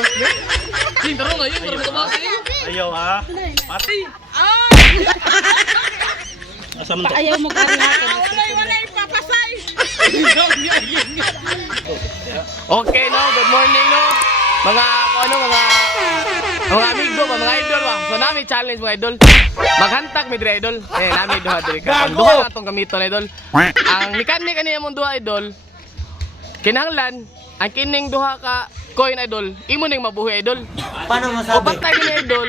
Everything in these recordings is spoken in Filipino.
boss. Yung taro na yun, taro ka boss eh. Ayaw ha. Pati. Asa man to? Ayaw mo karihatin. Wala ipapasay. Okay no, good morning no. Mga amigo ba, mga idol ba. So nami challenge mga idol. Maghantak mi dire idol. Nami duha dire ka. Ang duha atong gamiton idol. Ang mekanik ani among duha idol. Kinahanglan ang kining duha ka coin idol, imo ning mabuhi idol. Paano O masabi? patay gini idol.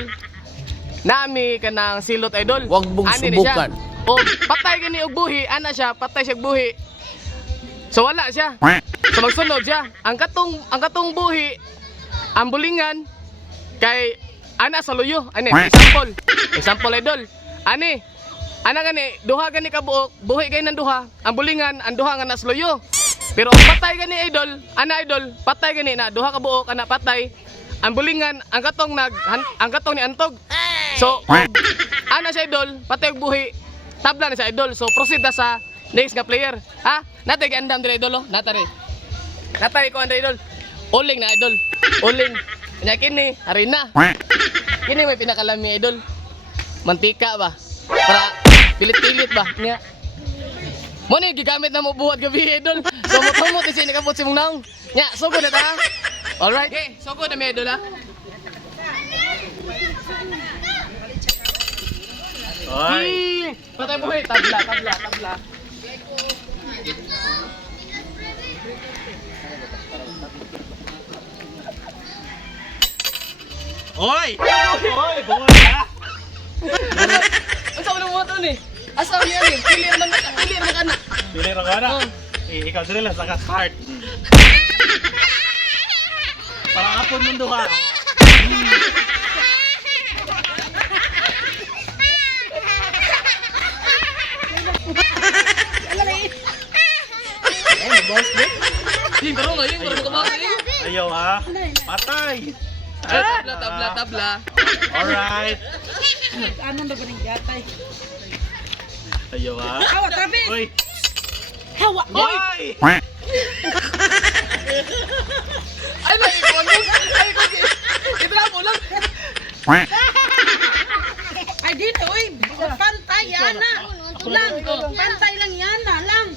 Nami kanang silot idol. Huwag mong Ani ni siya. subukan. O patay gini og buhi, ana siya, patay siya og buhi. So wala siya. So magsunod siya. Ang katong buhi, ang bulingan kay ana sa luyo. Ani, example. Example idol. Ani, ana gani duha gani ka buok, buhi gani ng duha. Ang bulingan, ang duha nga nas luyo. Pero ang patay gani idol, ana idol, patay gani na duha ka buok, ana patay. Ang bulingan, ang katong ni antog. So, ana siya idol, patay og buhi. Tabla na siya idol. So proceed na sa next nga player. Ha? Natay giandam dire idol oh. Natay. Natay ko andre idol. Uling na idol. Uling. Nya kini, harina. Kini may pinakalami idol. Mantika ba? Para pilit-pilit ba? Nya. Mo ni gigamit na mo buhat gabi idol. So mo ti sini kabot si mong naong. Nya, sugod na ta. All right. Okay, sugod na mi idol ha. Oy. Patay buhi, tabla. Oy. Oy, boy ha. Ang sa mo to ni? Asa niya ni? Clear man kana. Dili ra kana. Ikaw dire lang sa card. Para apon mo duha. Yung taro na yun, taro ka boss eh. Ayaw ha. Patay. Tabla. Alright. Ano na ba ng gatay? Ayaw ha. Awa, Travis. Oy. Hawa! Oy. Ay, may ikon mo. Ay, ikon. Ibra mo lang. Ay, dito, uy. Pantay, yana. Lang, pantay lang yana, lang.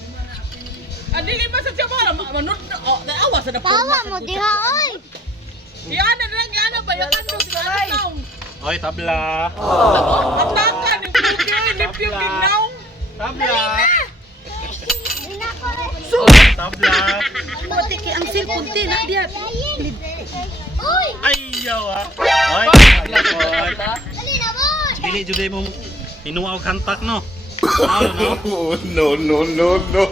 Adili ba sa siya mo? Manod, awa sa dapat. Tawa mo diha oy. Yana lang, yana ba? Yung ano, ginaw. Oy, tabla. At naka, nipyog ginaw. Tabla. Tabla. Pati ki ang cellphone ti na diya. Uy, Ayaw ha. Oy. Oy. dali na boy. Dili juday mo hinuwa og hantak no. Ano no? No.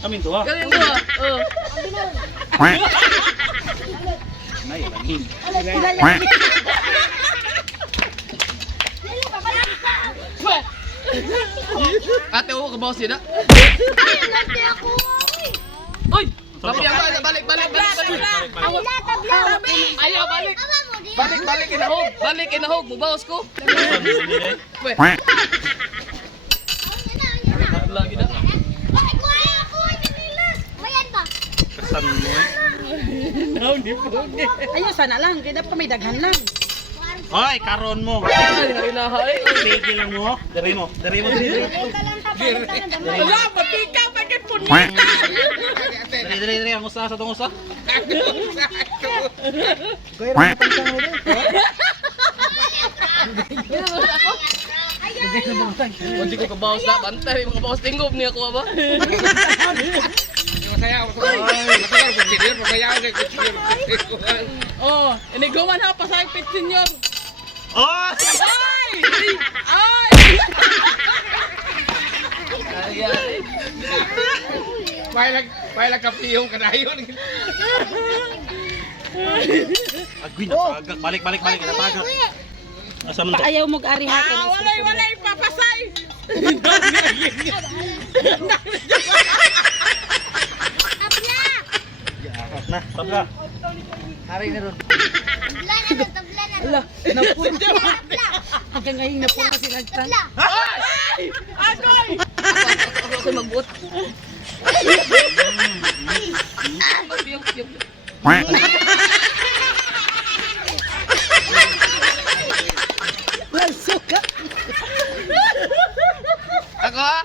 Amin to ha. Galing mo ah. Nay, langin. Ate, oo ka boss yun ah. Ay, nanti ako. Uy! Balik. Tabla, tabla. Ayaw, balik. Awa mo diha. Balik, inahog. Mubawas ko. Weh. Tabla, gina. Ay, kuya ako, nila. Mayan ba? Kasan mo. Ayaw sana lang, kaya pa may daghan lang. Hoy, karon mo. Ay, harinahay. Tigil lang mo. Dari mo. Wala, mapika pa kay punita. Dari ang usa sa tong usa. Hindi ko kabawas na. Bantay, mga bawas tinggob niya ko ba? Oh, iniguman ha, pasagpit senyor. Oh! Ay! Ay! May kapiyong kanayon. Agwi na tagak. Balik na tagak. Asa man to? Paayaw mo ari hakin. Walay papasay. Na, tabla. Hari na ron. Tabla na to, tabla na to. Ala, napuro. Tabla. Hanggang ngayon napuro si Nagtan. Tabla. Agoy! Ako magbuot. Suka. Ako ha?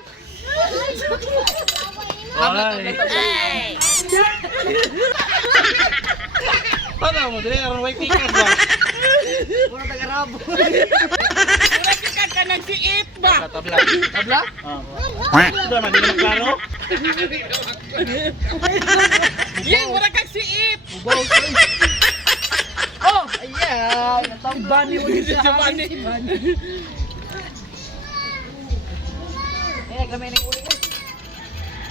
Ay. Ano mo dire aron way pikas ba? Puro taga-rabo. Murag ka nang siit ba? Tabla. Tabla? Sudah man di na klaro. Yang murag kang siit. Oh, ayan. Bani mo dito sa Bani. akin. Si Bani.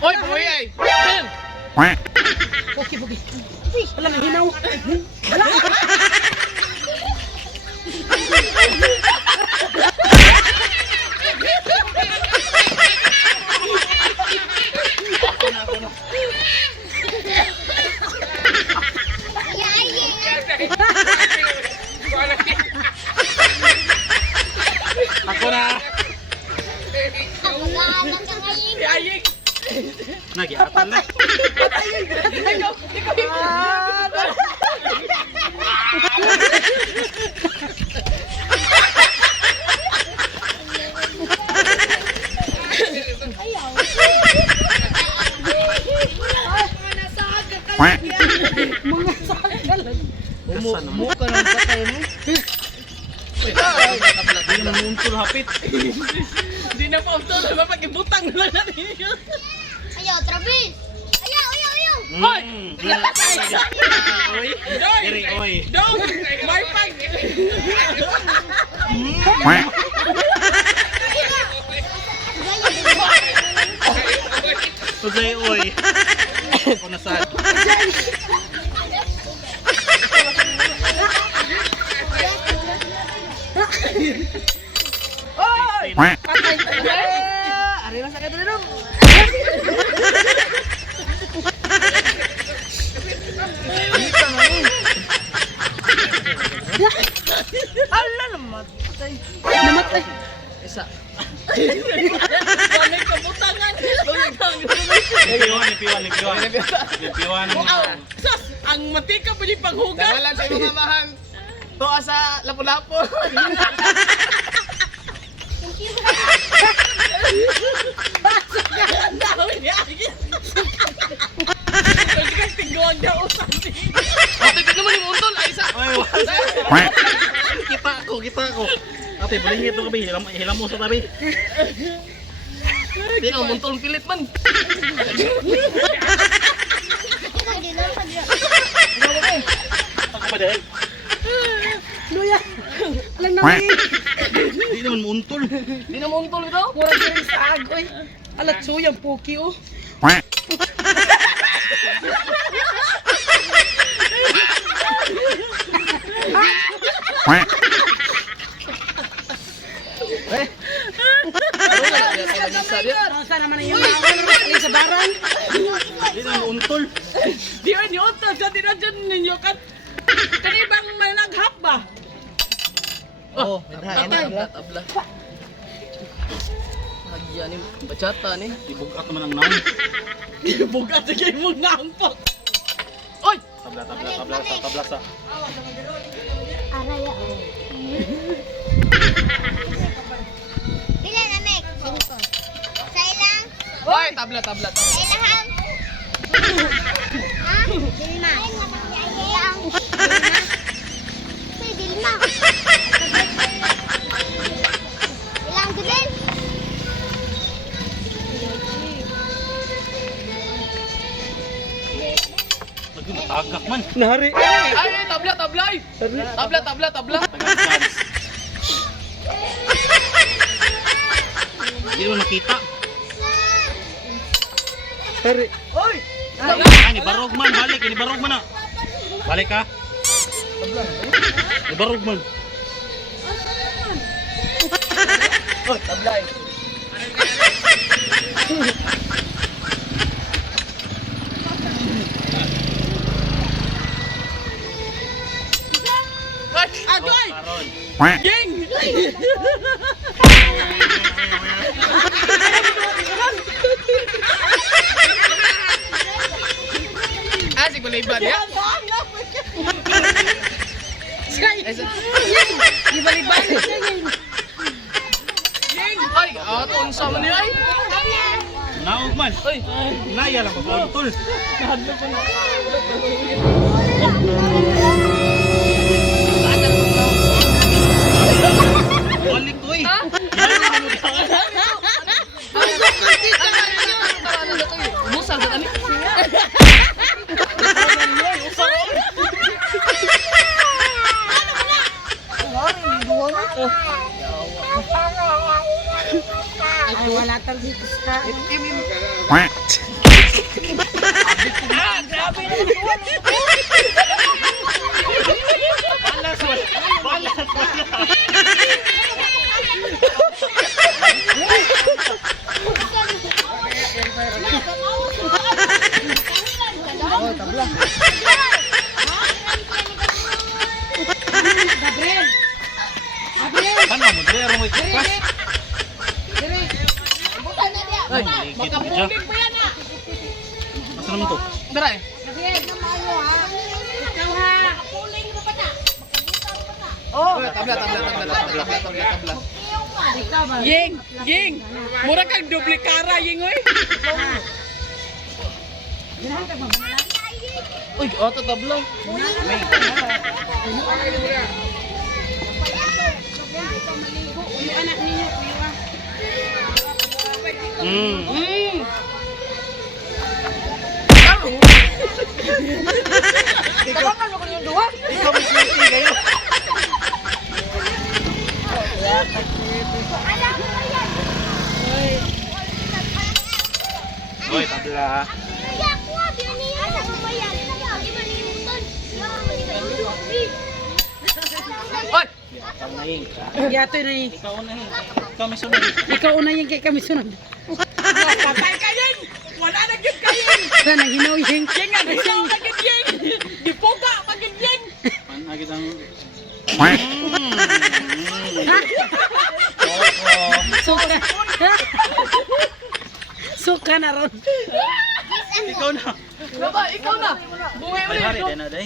Oy, boy ay. Okay, okay. Wala nang hinaw. Wala. Ako na. Mag-aalang ka ngayon. Ayik. Nagyatan na. Kasan mo. Muka ng patay mo. Di naman muntol hapit. Di na pa utol, mapag-ibutang na lang natin yun. Ayaw, Travis. Ayaw, ayaw, ayaw. Hoy! Oy. Diri oy. Dong! May pag! Suzay oy. Ako na sad. Ari na sakit na dong. Namatay. Isa. Kami kabutangan! Lipiwan. Wow! Sus! Ang matika pa yung panghugas! Dawalan sa mga mahan. To asa lapu-lapu. Ang dami niya! Kasi ka tingguan niya usan Ate, gano mo ni Untol? Ay, isa. Kita ako. Ate, balik ito kami. Hilam mo sa tabi. Hindi ka Untol pilit man. Ako pa dahil. Luya. Alam na may. Hindi naman muntol. Hindi na Untol ito. Mura ka rin sa agoy. Alat suyang puki oh. Sa naman yung mga sa barang. Hindi naman muntol. Di ba niyo ito? Sa dinadyan ninyo kan? Kanibang managhap ba? Oh, tabla, tabla. Nagyan ni bachata ni. Ibugat naman ang naon. Bugat sa kayo mong nampok! Oy! Tabla sa. Araya. Pila na, Mek? 5. Sa ilang? Oy, tabla, tabla, tabla. Sa ilang? Ha? Dilma. Ilang? Say, Dilma. Ilang gudin? Lagi matagak man. Nari. Ay, tabla, tabla. Ay. Tabla, tabla, tabla. Hindi naman nakita. Nari. Oy! Ay, ni barog man. Balik, ni barog man na. Balik ka. Ni barog man. Oh, tablay. Agoy! Karon. Ging! Ah, si kulay ba niya? Ay, Ibalik-balik na yun. ay, atong sama niya ay. Naog man. Ay, Naya lang pa tol. Balik ko eh. umusal ka kami. Ay, wala tang dito sa Ano mo dere mo ikas. Ay, Ligit siya. Asa naman to? dara eh. Oh, tabla. Ying! Ying! Mura kang duplikara, Ying, oy! Uy, auto tabla. Yung anak ninyo, kuya. Tabangan mo kanyang duwa. Ikaw may swerte kayo. Oy, tabla. Oy, Yato na yun. Ikaw na eh. Ikaw may sunod. Ikaw una yung kay kami sunod. Patay ka, Ying! Wala na yun ka, Ying! Sana ginaw yung Ying nga, ikaw magin, Ying! Di po ka, magin, Ying! Panagit ang... suka. Suka na ron. Ikaw na. baba, ikaw na. Buwi Ay, ulit. hari, day na day.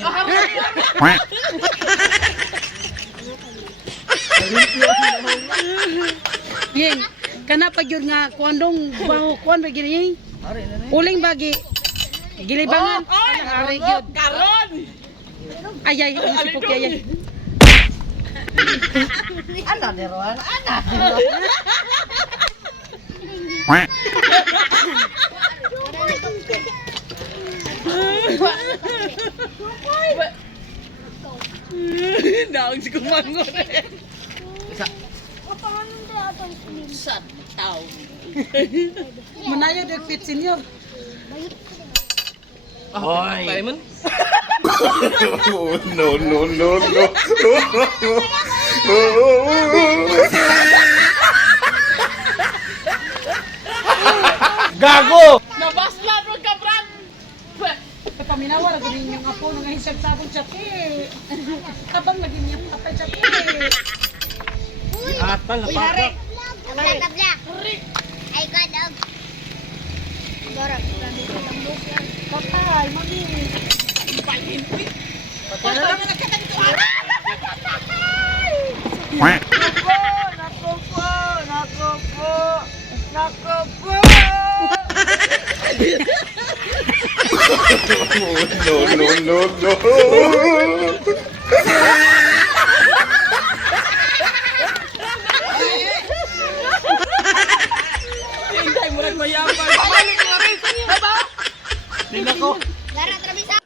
Yeng, kana pag yun nga kuandong baho kuan ba gini? Uling bagi gilibangan. Oy! Ari gyud. Karon! Ay ay, si Puki ay. Daog si kumangon eh. Sa Tao. Manayo de fit senior. Oy. Simon? No, no, no, no. Gago! Nabaslan mo ka, Brad! Paminawa ra gini yung apo nga hisab sa akong chati. Habang lagi niya patay chati. Atal na pata. tabla. Ay, gadog. Borok. Patay, mami. Basta mo nagkatagito. No, no, no, no. Hintay mo rin mayabang. Balik mo rin. Baba. Tingnan ko. Gara, trabisa.